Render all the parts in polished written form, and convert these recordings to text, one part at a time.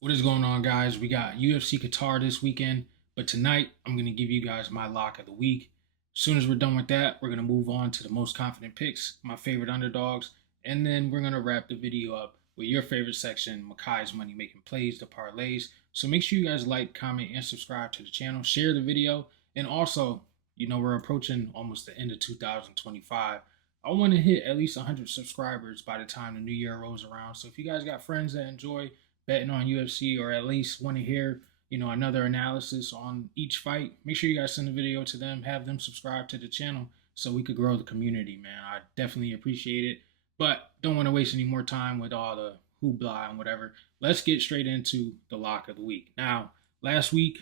What is going on, guys? We got UFC Qatar this weekend, but tonight I'm going to give you guys my lock of the week. As soon as we're done with that, we're going to move on to the most confident picks, my favorite underdogs, and then we're going to wrap the video up with your favorite section, Makai's money making plays, the parlays. So make sure you guys like, comment, and subscribe to the channel. Share the video, and also, we're approaching almost the end of 2025. I want to hit at least 100 subscribers by the time the new year rolls around. So if you guys got friends that enjoy betting on UFC or at least want to hear, another analysis on each fight, make sure you guys send the video to them, have them subscribe to the channel so we could grow the community, man. I definitely appreciate it, but don't want to waste any more time with all the hoopla and whatever. Let's get straight into the lock of the week. Now, last week,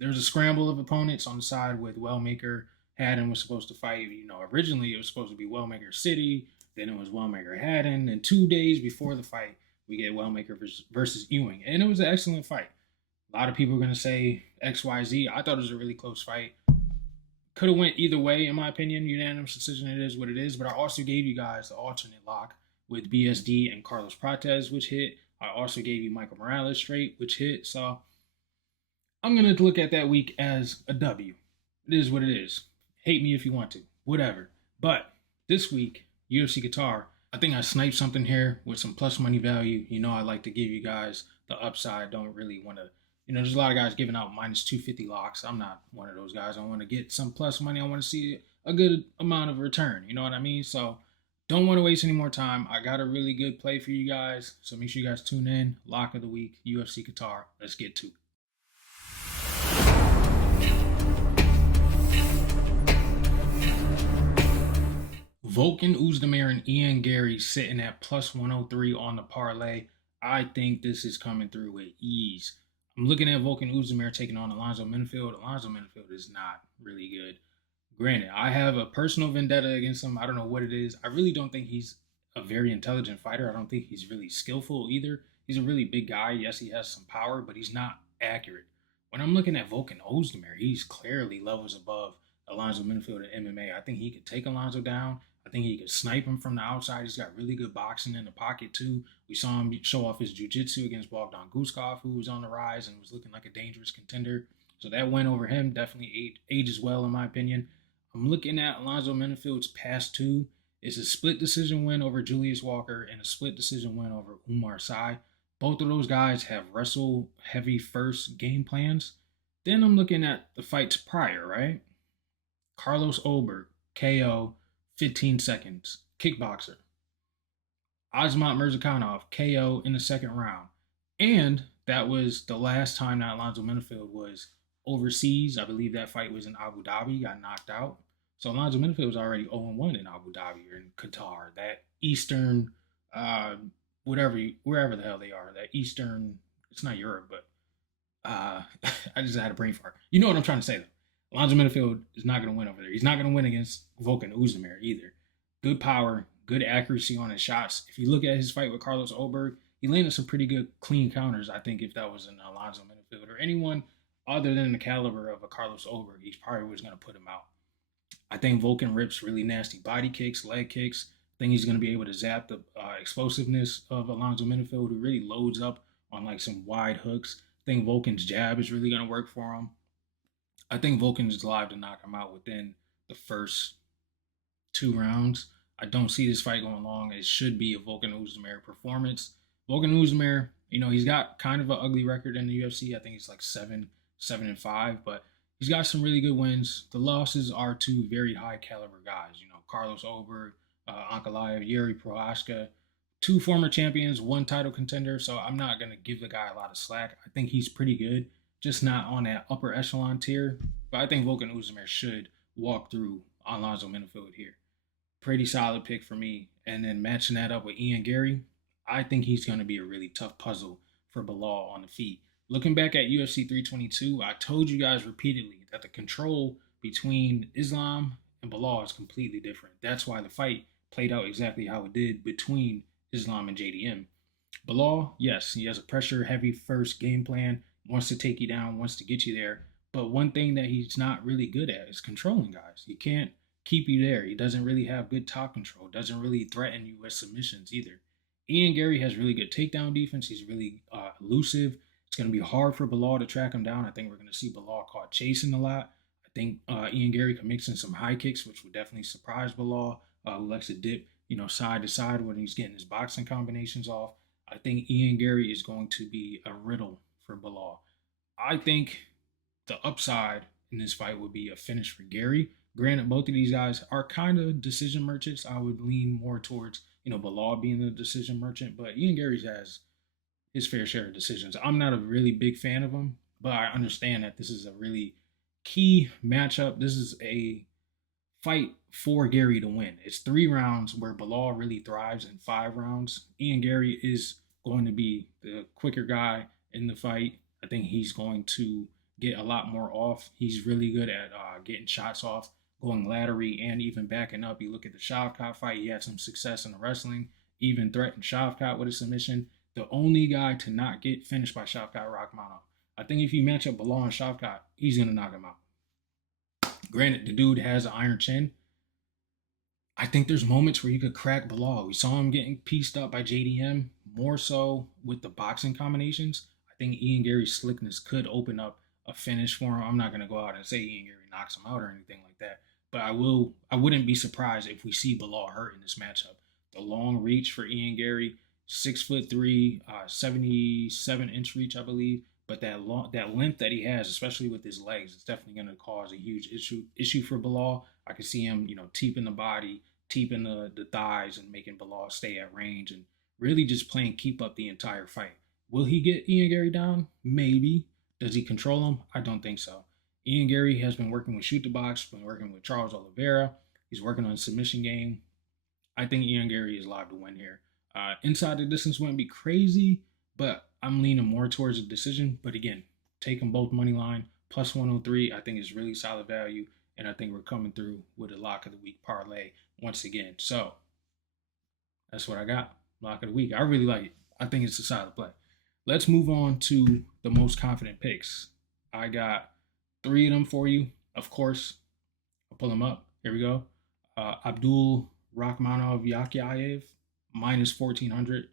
there was a scramble of opponents on the side with Wellmaker. Haddon was supposed to fight. Originally it was supposed to be Wellmaker City, then it was Wellmaker Haddon, and 2 days before the fight, we get Wellmaker versus Ewing. And it was an excellent fight. A lot of people are going to say XYZ. I thought it was a really close fight. Could have went either way, in my opinion. Unanimous decision, it is what it is. But I also gave you guys the alternate lock with BSD and Carlos Prates, which hit. I also gave you Michael Morales straight, which hit. So I'm going to look at that week as a W. It is what it is. Hate me if you want to. Whatever. But this week, UFC Qatar, I think I sniped something here with some plus money value. I like to give you guys the upside. Don't really want to, there's a lot of guys giving out minus 250 locks. I'm not one of those guys. I want to get some plus money. I want to see a good amount of return. You know what I mean? So don't want to waste any more time. I got a really good play for you guys. So make sure you guys tune in. Lock of the week, UFC Qatar. Let's get to it. Volkan Oezdemir and Ian Gary sitting at plus 103 on the parlay. I think this is coming through with ease. I'm looking at Volkan Oezdemir taking on Alonzo Menifield. Alonzo Menifield is not really good. Granted, I have a personal vendetta against him. I don't know what it is. I really don't think he's a very intelligent fighter. I don't think he's really skillful either. He's a really big guy. Yes, he has some power, but he's not accurate. When I'm looking at Volkan Oezdemir, he's clearly levels above Alonzo Menifield in MMA. I think he could take Alonzo down. I think he could snipe him from the outside. He's got really good boxing in the pocket, too. We saw him show off his jiu-jitsu against Bogdan Guskov, who was on the rise and was looking like a dangerous contender. So that win over him definitely ages well, in my opinion. I'm looking at Alonzo Menifield's past two. It's a split decision win over Julius Walker and a split decision win over Umar Sy. Both of those guys have wrestle-heavy first game plans. Then I'm looking at the fights prior, right? Carlos Oberg, KO, 15 seconds. Kickboxer. Azmat Mirzakhanov, KO in the second round. And that was the last time that Alonzo Menifield was overseas. I believe that fight was in Abu Dhabi, got knocked out. So Alonzo Menifield was already 0-1 in Abu Dhabi or in Qatar. That Eastern, wherever the hell they are. That Eastern, it's not Europe, but I just had a brain fart. You know what I'm trying to say, though. Alonzo Menifield is not going to win over there. He's not going to win against Volkan Oezdemir either. Good power, good accuracy on his shots. If you look at his fight with Carlos Oberg, he landed some pretty good clean counters. I think if that was an Alonzo Menifield or anyone other than the caliber of a Carlos Oberg, he probably was going to put him out. I think Volkan rips really nasty body kicks, leg kicks. I think he's going to be able to zap the explosiveness of Alonzo Menifield, who really loads up on like some wide hooks. I think Volkan's jab is really going to work for him. I think Volkan is live to knock him out within the first 2 rounds. I don't see this fight going long. It should be a Volkan Oezdemir performance. Volkan Oezdemir, he's got kind of an ugly record in the UFC. I think it's like 7-5, but he's got some really good wins. The losses are to very high caliber guys. Carlos Oberg, Ankalaev, Yuri Prohaska, 2 former champions, 1 title contender. So I'm not going to give the guy a lot of slack. I think he's pretty good. Just not on that upper echelon tier. But I think Volkan Oezdemir should walk through Alonzo Menifield here. Pretty solid pick for me. And then matching that up with Ian Gary, I think he's going to be a really tough puzzle for Bilal on the feet. Looking back at UFC 322, I told you guys repeatedly that the control between Islam and Bilal is completely different. That's why the fight played out exactly how it did between Islam and JDM. Bilal, yes, he has a pressure-heavy first game plan, wants to take you down, wants to get you there. But one thing that he's not really good at is controlling guys. He can't keep you there. He doesn't really have good top control, doesn't really threaten you with submissions either. Ian Gary has really good takedown defense. He's really elusive. It's going to be hard for Bilal to track him down. I think we're going to see Bilal caught chasing a lot. I think Ian Gary can mix in some high kicks, which would definitely surprise Bilal, who likes to dip, side to side when he's getting his boxing combinations off. I think Ian Gary is going to be a riddle for Bilal. I think the upside in this fight would be a finish for Gary. Granted, both of these guys are kind of decision merchants. I would lean more towards, Bilal being the decision merchant, but Ian Gary has his fair share of decisions. I'm not a really big fan of him, but I understand that this is a really key matchup. This is a fight for Gary to win. It's 3 rounds where Bilal really thrives in 5 rounds. Ian Gary is going to be the quicker guy in the fight. I think he's going to get a lot more off. He's really good at getting shots off, going laterally, and even backing up. You look at the Shavkat fight, he had some success in the wrestling, even threatened Shavkat with a submission. The only guy to not get finished by Shavkat, Rakhmonov. I think if you match up Bilal and Shavkat, he's going to knock him out. Granted, the dude has an iron chin. I think there's moments where you could crack Bilal. We saw him getting pieced up by JDM, more so with the boxing combinations. I think Ian Gary's slickness could open up a finish for him. I'm not going to go out and say Ian Gary knocks him out or anything like that, but I wouldn't be surprised if we see Bilal hurt in this matchup. The long reach for Ian Gary, 6'3", 77-inch reach, I believe. But that length that he has, especially with his legs, is definitely going to cause a huge issue for Bilal. I could see him, teeping the body, teeping the thighs, and making Bilal stay at range, and really just playing keep up the entire fight. Will he get Ian Gary down? Maybe. Does he control him? I don't think so. Ian Gary has been working with Shoot the Box, been working with Charles Oliveira. He's working on submission game. I think Ian Gary is live to win here. Inside the distance wouldn't be crazy, but I'm leaning more towards a decision. But again, take them both money line. Plus 103, I think is really solid value. And I think we're coming through with a lock of the week parlay once again. So that's what I got. Lock of the week. I really like it. I think it's a solid play. Let's move on to the most confident picks. I got 3 of them for you. Of course, I'll pull them up. Here we go. Abdul Rakhmonov Yakyayev, minus 1,400.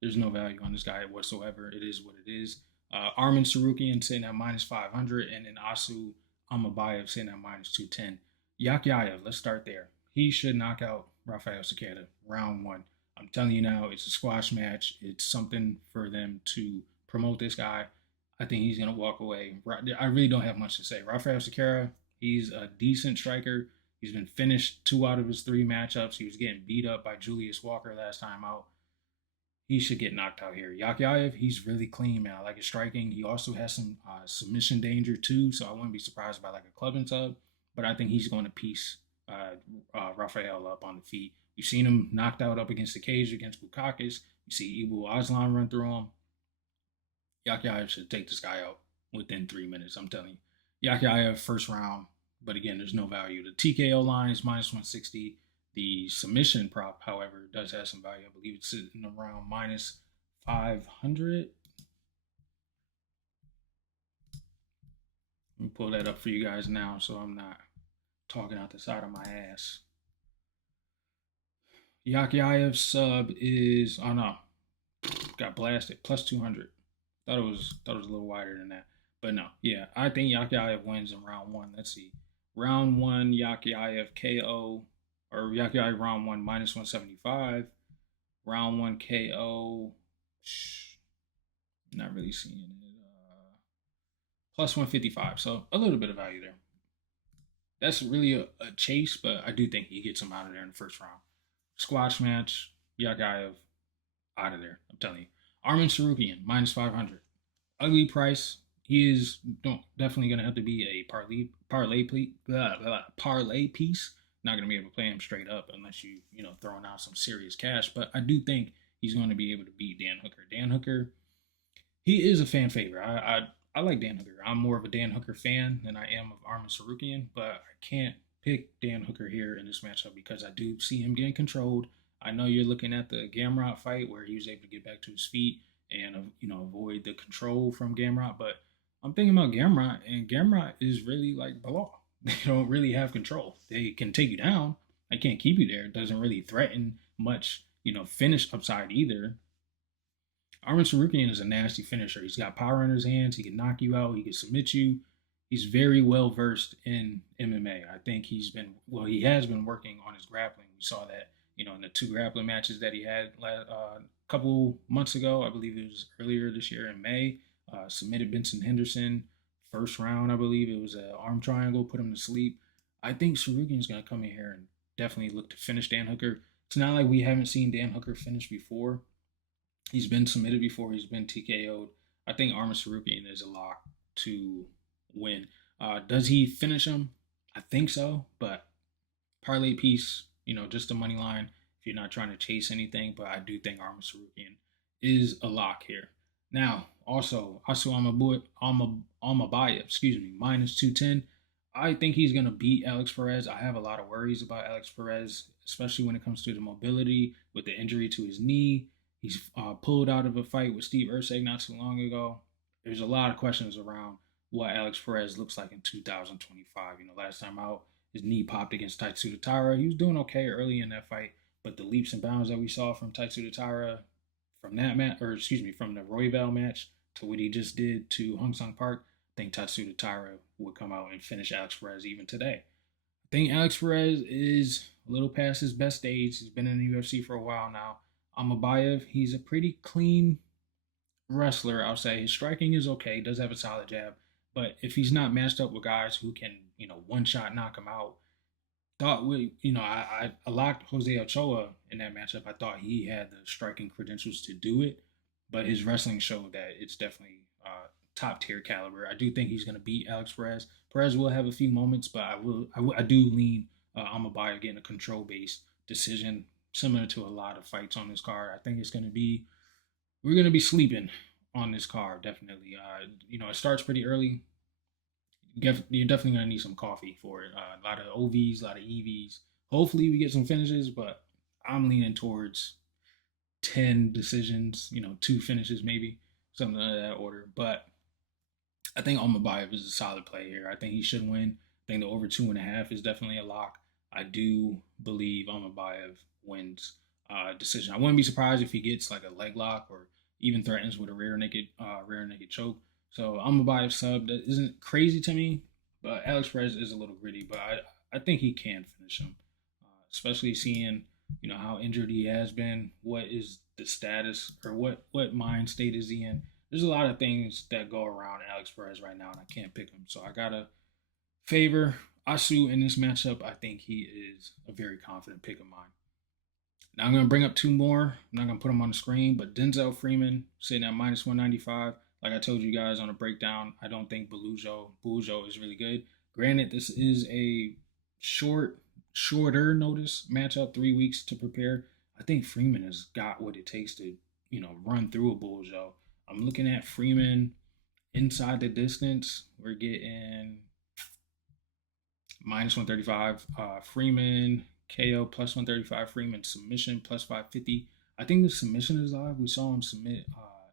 There's no value on this guy whatsoever. It is what it is. Arman Tsurukyan sitting at minus 500, and then Asu Amabayev sitting at minus 210. Yakyayev, let's start there. He should knock out Rafael Sakata round 1. I'm telling you now, it's a squash match. It's something for them to promote this guy. I think he's going to walk away. I really don't have much to say. Rafael Sakata, he's a decent striker. He's been finished 2 out of his 3 matchups. He was getting beat up by Julius Walker last time out. He should get knocked out here. Yakyayev, he's really clean, man. I like his striking. He also has some submission danger too, so I wouldn't be surprised by like a clubbing sub. But I think he's going to piece Rafael up on the feet. You've seen him knocked out up against the cage against Bukakis. You see Ibu Aslan run through him. Yakyayev should take this guy out within 3 minutes, I'm telling you. Yakyayev, first round. But again, there's no value. The TKO line is minus 160. The submission prop, however, does have some value. I believe it's sitting around minus 500. Let me pull that up for you guys now so I'm not talking out the side of my ass. Yakyayev's sub is, oh no, got blasted, plus 200. Thought it was a little wider than that. But no, yeah, I think Yakyayev wins in round 1. Let's see. Round 1, Yakyayev KO, or Yakyayev round 1, minus 175. Round 1 KO, not really seeing it. Plus 155, so a little bit of value there. That's really a chase, but I do think he gets him out of there in the first round. Squash match, Yakyayev out of there. I'm telling you. Arman Tsurukyan, minus 500. Ugly price. He is definitely going to have to be a parlay piece. Not going to be able to play him straight up unless you throwing out some serious cash. But I do think he's going to be able to beat Dan Hooker. Dan Hooker, he is a fan favorite. I like Dan Hooker. I'm more of a Dan Hooker fan than I am of Arman Tsurukyan, but I can't pick Dan Hooker here in this matchup because I do see him getting controlled. I know you're looking at the Gamrot fight where he was able to get back to his feet and avoid the control from Gamrot, but I'm thinking about Gamrot, and Gamrot is really like Bilal. They don't really have control. They can take you down. They can't keep you there. It doesn't really threaten much, finish upside either. Armin Tsurukyan is a nasty finisher. He's got power in his hands. He can knock you out. He can submit you. He's very well versed in MMA. I think he has been working on his grappling. We saw that, in the two grappling matches that he had a couple months ago. I believe it was earlier this year in May. Submitted Benson Henderson first round. I believe it was an arm triangle, put him to sleep. I think Tsurukyan's going to come in here and definitely look to finish Dan Hooker. It's not like we haven't seen Dan Hooker finish before. He's been submitted before. He's been TKO'd. I think Armin Tsurukyan is a lock to win. Does he finish him? I think so, but parlay piece, just a money line if you're not trying to chase anything. But I do think Armin Tsurukyan is a lock here. Now, also, Asu Amabaya, minus 210. I think he's going to beat Alex Perez. I have a lot of worries about Alex Perez, especially when it comes to the mobility with the injury to his knee. He's pulled out of a fight with Steve Erceg not too long ago. There's a lot of questions around what Alex Perez looks like in 2025. Last time out, his knee popped against Taitsuda Taira. He was doing okay early in that fight, but the leaps and bounds that we saw from Taitsuda Taira from that match, from the Royval match to what he just did to Hong Sung Park, I think Taitsuda Taira would come out and finish Alex Perez even today. I think Alex Perez is a little past his best stage. He's been in the UFC for a while now. Amabayev, he's a pretty clean wrestler, I'll say. His striking is okay, does have a solid jab, but if he's not matched up with guys who can, one shot knock him out, I locked Jose Ochoa in that matchup. I thought he had the striking credentials to do it, but his wrestling showed that it's definitely top tier caliber. I do think he's going to beat Alex Perez. Perez will have a few moments, but I do lean Amabayev getting a control based decision, similar to a lot of fights on this card. I think we're going to be sleeping on this card, definitely. It starts pretty early. You're definitely going to need some coffee for it. A lot of OVs, a lot of EVs. Hopefully we get some finishes, but I'm leaning towards 10 decisions, 2 finishes maybe, something of that order. But I think Almabayev is a solid play here. I think he should win. I think the over 2.5 is definitely a lock. I do believe Almabayev wins decision. I wouldn't be surprised if he gets like a leg lock or even threatens with a rear naked choke. So Almabayev sub that isn't crazy to me, but Alex Perez is a little gritty. But I think he can finish him, especially seeing how injured he has been. What is the status or what mind state is he in? There's a lot of things that go around Alex Perez right now, and I can't pick him. So I gotta favor Asu in this matchup. I think he is a very confident pick of mine. Now I'm going to bring up 2 more. I'm not going to put them on the screen, but Denzel Freeman sitting at minus 195. Like I told you guys on a breakdown, I don't think Bujo is really good. Granted, this is a shorter notice matchup, 3 weeks to prepare. I think Freeman has got what it takes to, run through a Bujo. I'm looking at Freeman inside the distance. We're getting minus 135. Freeman KO plus 135. Freeman submission plus 550. I think the submission is live. We saw him submit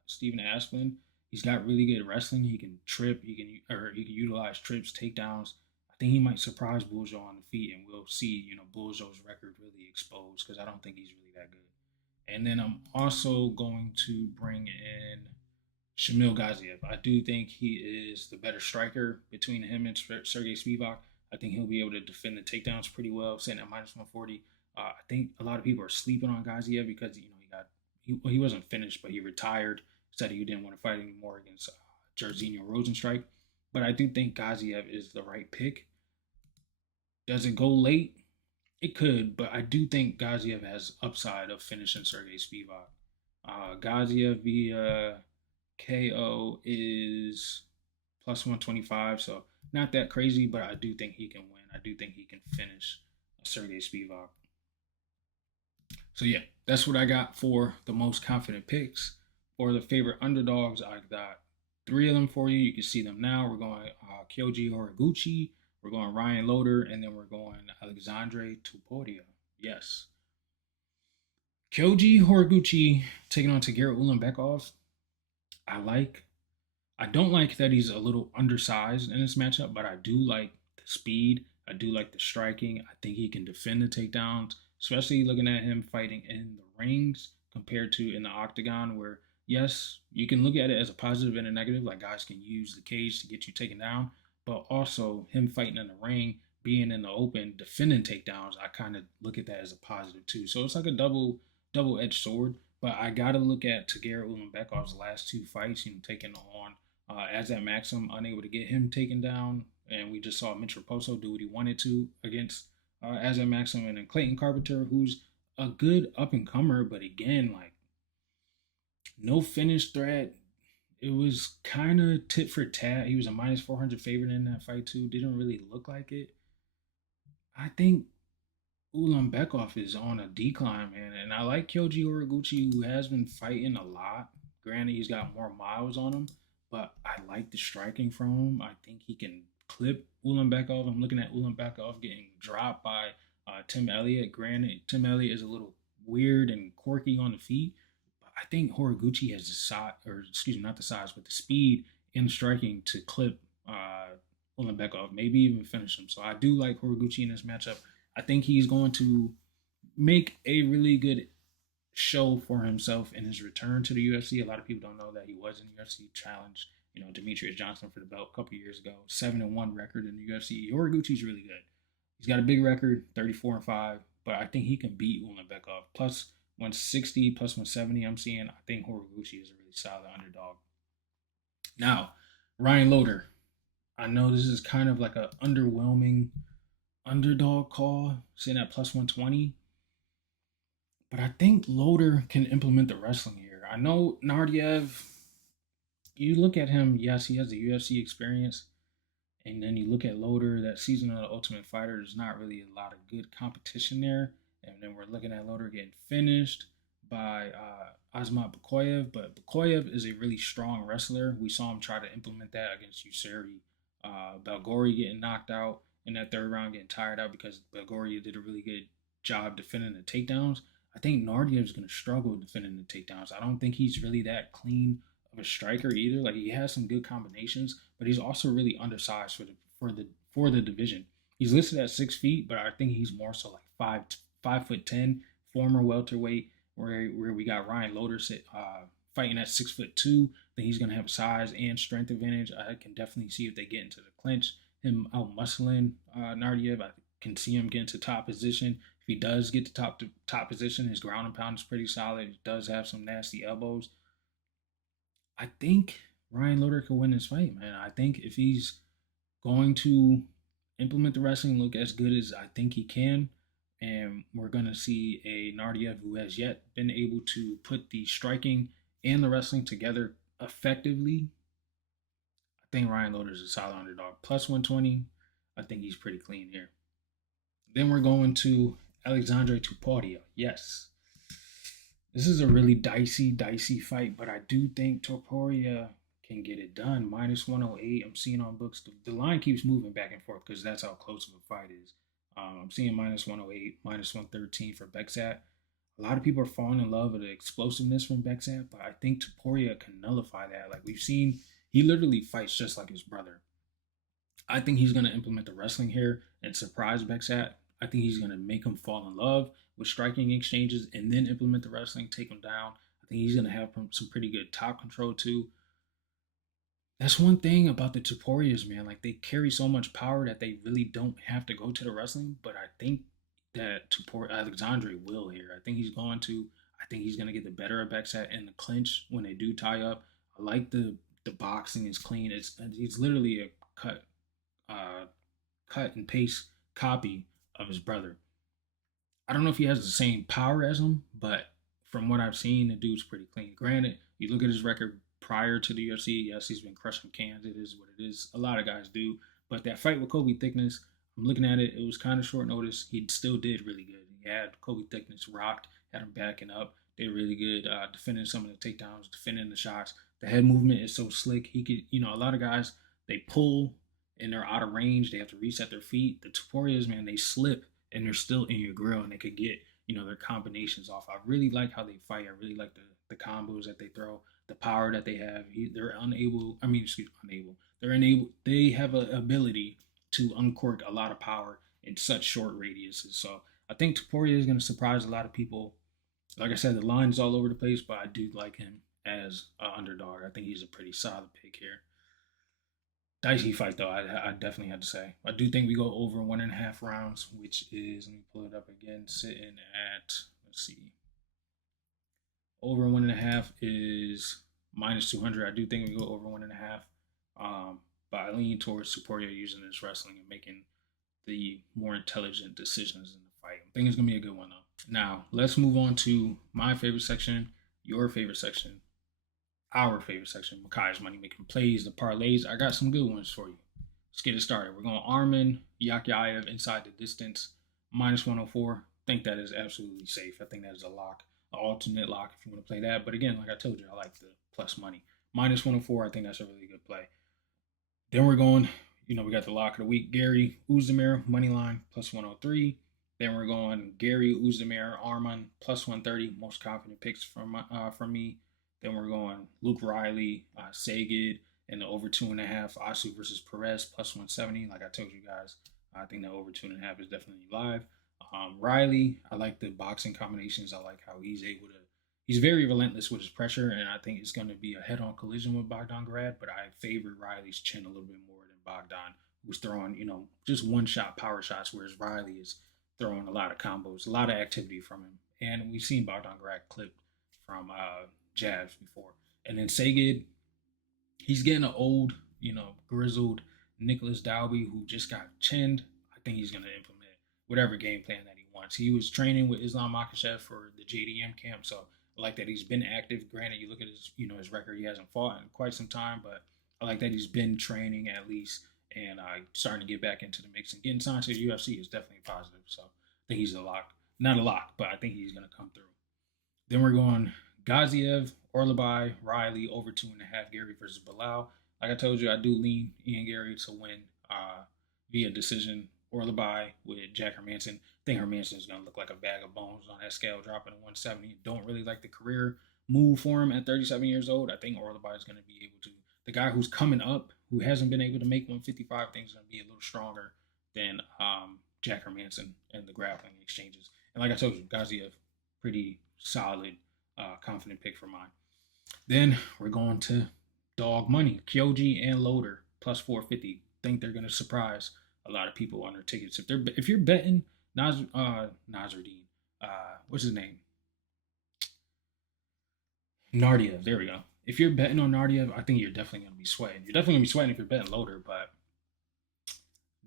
Stephen Asplin. He's got really good wrestling. He can trip. He can utilize trips, takedowns. I think he might surprise Bujo on the feet, and we'll see, Bujo's record really exposed because I don't think he's really that good. And then I'm also going to bring in Shamil Gaziev. I do think he is the better striker between him and Sergey Spivak. I think he'll be able to defend the takedowns pretty well, sitting at minus 140. I think a lot of people are sleeping on Gaziev because he wasn't finished, but he retired. Said he didn't want to fight anymore against Jairzinho Rosenstrike. But I do think Gaziev is the right pick. Does it go late? It could, but I do think Gaziev has upside of finishing Sergey Spivak. Gaziev via KO is plus 125, so not that crazy, but I do think he can win. I do think he can finish Sergey Spivak. So yeah, that's what I got for the most confident picks. For the favorite underdogs, I got 3 of them for you. You can see them now. We're going Kyoji Horiguchi, we're going Ryan Loder, and then we're going Alexandre Tuporia. Yes. Kyoji Horiguchi taking on Tagira Ulanbekov. I don't like that he's a little undersized in this matchup, but I do like the the speed. I do like the striking. I think he can defend the takedowns, especially looking at him fighting in the rings compared to in the octagon, where yes, you can look at it as a positive and a negative. Like guys can use the cage to get you taken down, but also him fighting in the ring, being in the open, defending takedowns, I kind of look at that as a positive too. So it's like a double edged sword. But I gotta look at Tagir Ulanbekov's last two fights, taking on as at Maxim, unable to get him taken down, and we just saw Mitch Raposo do what he wanted to against as at Maxim, and then Clayton Carpenter, who's a good up and comer, but again, like no finish threat. It was kind of tit for tat. He was a minus 400 favorite in that fight too. Didn't really look like it. I think Ulanbekov is on a decline, man, and I like Kyoji Horiguchi, who has been fighting a lot. Granted, he's got more miles on him, but I like the striking from him. I think he can clip Ulanbekov. I'm looking at Ulanbekov getting dropped by Tim Elliott. Granted, Tim Elliott is a little weird and quirky on the feet, but I think Horiguchi has the size, or excuse me, not the size, but the speed and striking to clip Ulanbekov, maybe even finish him. So I do like Horiguchi in this matchup. I think he's going to make a really good show for himself in his return to the UFC. A lot of people don't know that he was in the UFC, challenged, Demetrius Johnson for the belt a couple years ago. 7-1 record in the UFC. Horiguchi's really good. He's got a big record, 34-5, but I think he can beat Ulanbekov. Plus 160, plus 170. I'm seeing. I think Horiguchi is a really solid underdog. Now, Ryan Loder. I know this is kind of like a underwhelming underdog call, sitting at plus 120. But I think Loder can implement the wrestling here. I know Nardiev, you look at him, yes, he has the UFC experience. And then you look at Loder, that season of the Ultimate Fighter, there's not really a lot of good competition there. And then we're looking at Loder getting finished by Azmat Bakoyev. But Bakoyev is a really strong wrestler. We saw him try to implement that against Usuri. Belgori getting knocked out in that third round, getting tired out because Belgori did a really good job defending the takedowns. I think Nardiev is going to struggle defending the takedowns. I don't think he's really that clean of a striker either. Like he has some good combinations, but he's also really undersized for the division. He's listed at 6 feet, but I think he's more so like 5'10", former welterweight. Where we got Ryan Loder fighting at 6'2". Then he's gonna have size and strength advantage. I can definitely see if they get into the clinch, him out muscling Nardiev. I can see him get into top position. If he does get to top position, his ground and pound is pretty solid. He does have some nasty elbows. I think Ryan Loder could win this fight, man. I think if he's going to implement the wrestling, look as good as I think he can, and we're going to see a Nardiev who has yet been able to put the striking and the wrestling together effectively. I think Ryan Loder is a solid underdog. Plus 120, I think he's pretty clean here. Then we're going to Alexandre Topuria. Yes. This is a really dicey fight, but I do think Topuria can get it done. Minus 108, I'm seeing on books. The line keeps moving back and forth because that's how close of a fight is. I'm seeing minus 108, minus 113 for Bexat. A lot of people are falling in love with the explosiveness from Bexat, but I think Topuria can nullify that. Like we've seen, he literally fights just like his brother. I think he's going to implement the wrestling here and surprise Bexat. I think he's going to make him fall in love with striking exchanges and then implement the wrestling, take him down. I think he's going to have some pretty good top control too. That's one thing about the Tuporias, man. Like they carry so much power that they really don't have to go to the wrestling. But I think that Alexandre will here. I think he's going to. I think he's going to get the better of Bexat in the clinch when they do tie up. I like the boxing is clean. It's literally a cut and paste copy of his brother. I don't know if he has the same power as him, but from what I've seen, the dude's pretty clean. Granted, you look at his record prior to the UFC, yes, he's been crushing cans. It is what it is. A lot of guys do. But that fight with Kobe Thickness, I'm looking at it, it was kind of short notice. He still did really good. He had Kobe Thickness rocked, had him backing up. Did really good defending some of the takedowns, defending the shots. The head movement is so slick. He could, a lot of guys, they pull and they're out of range. They have to reset their feet. The Tuporias, man, they slip and they're still in your grill and they could get, their combinations off. I really like how they fight. I really like the combos that they throw, the power that they have. They're unable. They're unable. They have an ability to uncork a lot of power in such short radiuses. So I think Topuria is going to surprise a lot of people. Like I said, the line is all over the place, but I do like him as an underdog. I think he's a pretty solid pick here. Dicey fight though, I definitely have to say. I do think we go over 1.5 rounds, which is, let me pull it up again, sitting at, let's see, over 1.5 is -200. I do think we go over 1.5. But I lean towards Topuria using his wrestling and making the more intelligent decisions in the fight. I think it's gonna be a good one though. Now let's move on to my favorite section, your favorite section, our favorite section, Makai's money making plays, the parlays. I got some good ones for you. Let's get it started. We're going Arman Yakyaev inside the distance, -104. I think that is absolutely safe. I think that is a lock, an alternate lock if you want to play that. But again, like I told you, I like the plus money. -104, I think that's a really good play. Then we're going, we got the lock of the week, Gary Uzdemir, money line, +103. Then we're going Gary Uzdemir, Arman, +130. Most confident picks from me. Then we're going Luke Riley, Sagid, and the over 2.5. Asu versus Perez, +170. Like I told you guys, I think that over 2.5 is definitely live. Riley, I like the boxing combinations. I like how he's very relentless with his pressure, and I think it's going to be a head-on collision with Bogdan Grad, but I favor Riley's chin a little bit more than Bogdan, who's throwing, just one-shot power shots, whereas Riley is throwing a lot of combos, a lot of activity from him. And we've seen Bogdan Grad clipped from jabs before. And then Sagid, he's getting an old, grizzled Nicholas Dalby who just got chinned. I think he's going to implement whatever game plan that he wants. He was training with Islam Makhachev for the JDM camp, so I like that he's been active. Granted, you look at his, his record, he hasn't fought in quite some time, but I like that he's been training at least and starting to get back into the mix. And getting signed to the UFC is definitely positive. So I think he's a lock. Not a lock, but I think he's going to come through. Then we're going Gaziev, Orlabai, Riley, over 2.5, Gary versus Bilal. Like I told you, I do lean Ian Gary to win via decision. Orlabai with Jack Hermanson. I think Hermanson is going to look like a bag of bones on that scale, dropping to 170. Don't really like the career move for him at 37 years old. I think Orlabai is going to be able to. The guy who's coming up, who hasn't been able to make 155, I think is going to be a little stronger than Jack Hermanson and the grappling exchanges. And like I told you, Gaziev, pretty solid, confident pick for mine. Then we're going to dog money. Kyoji and Loader, +450. Think they're going to surprise a lot of people on their tickets. If you're betting Nasruddin, what's his name? Nardiev. There we go. If you're betting on Nardiev, I think you're definitely going to be sweating. You're definitely going to be sweating if you're betting Loader, but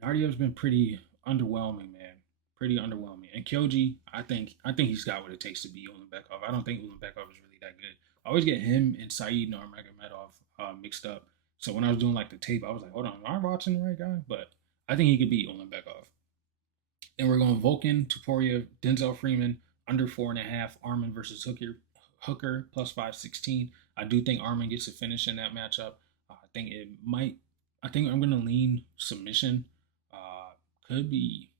Nardiev's been pretty underwhelming, man. Pretty underwhelming. And Kyoji, I think he's got what it takes to beat Ulanbekov. I don't think Ulanbekov is really that good. I always get him and Said Nurmagomedov mixed up. So when I was doing like the tape, I was like, hold on, am I watching the right guy? But I think he could beat Ulanbekov. Then we're going Volkan, Topuria, Denzel Freeman, under 4.5, Arman versus Hooker, +516. I do think Arman gets a finish in that matchup. I think I'm going to lean submission. Could be,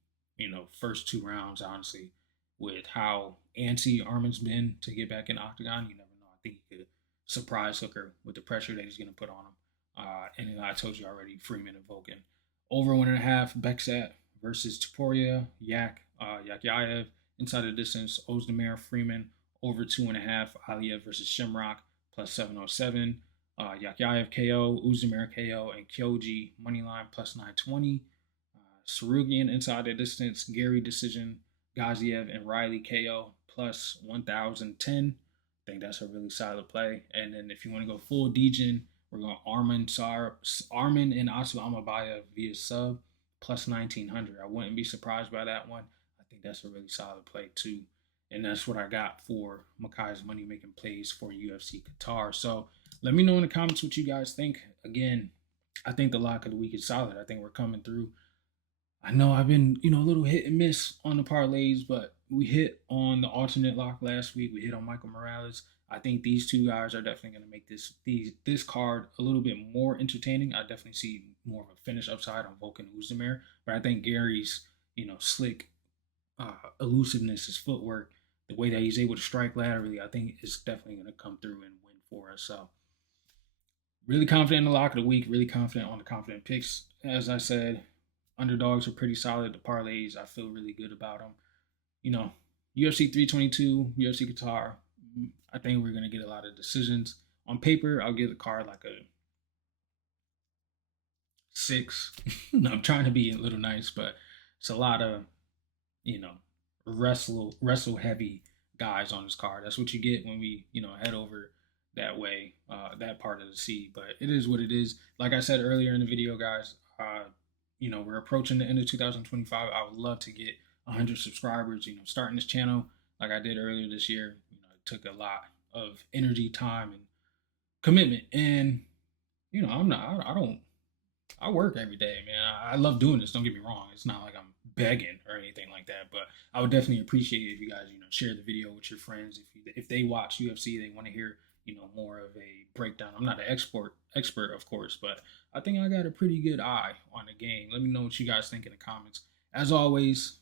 first 2 rounds, honestly, with how antsy Arman's been to get back in octagon. You never know. I think he could surprise Hooker with the pressure that he's going to put on him. And then I told you already, Freeman and Volkan. Over 1.5, Beksat versus Topuria, Yakyaev, inside the distance, Ozdemir, Freeman, over 2.5, Aliev versus Shimrock, +707, Yakyaev KO, Uzdemir KO, and Kyoji, moneyline, +920, Tsurukyan inside the distance, Gary decision, Gaziev and Riley KO, +1010. I think that's a really solid play. And then if you want to go full Degen, we're going Arman and Asu Amabaya via sub, +1900. I wouldn't be surprised by that one. I think that's a really solid play too. And that's what I got for Makai's money making plays for UFC Qatar. So let me know in the comments what you guys think. Again, I think the lock of the week is solid. I think we're coming through. I know I've been, a little hit and miss on the parlays, but we hit on the alternate lock last week. We hit on Michael Morales. I think these two guys are definitely going to make this card a little bit more entertaining. I definitely see more of a finish upside on Volkan Uzdemir, but I think Gary's, slick elusiveness, his footwork, the way that he's able to strike laterally, I think is definitely going to come through and win for us. So really confident in the lock of the week, really confident on the confident picks. As I said, Underdogs are pretty solid. The parlays, I feel really good about them. You know, UFC 322, UFC Qatar. I think we're gonna get a lot of decisions. On paper, I'll give the card like a 6. I'm trying to be a little nice, but it's a lot of, you know, wrestle heavy guys on this card. That's what you get when we, head over that way, that part of the sea. But it is what it is. Like I said earlier in the video, guys, we're approaching the end of 2025. I would love to get 100 subscribers. Starting this channel like I did earlier this year, it took a lot of energy, time, and commitment. And I'm not. I don't. I work every day, man. I love doing this. Don't get me wrong. It's not like I'm begging or anything like that, but I would definitely appreciate it if you guys, share the video with your friends. If they watch UFC, they want to hear, more of a breakdown. I'm not an expert, of course, but I think I got a pretty good eye on the game. Let me know what you guys think in the comments. As always,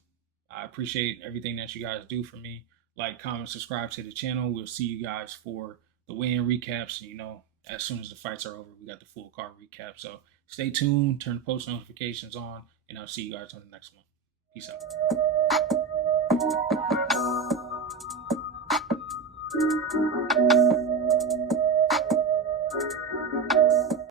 I appreciate everything that you guys do for me. Like, comment, subscribe to the channel. We'll see you guys for the weigh-in recaps. As soon as the fights are over, we got the full card recap. So stay tuned, turn the post notifications on, and I'll see you guys on the next one. Peace out.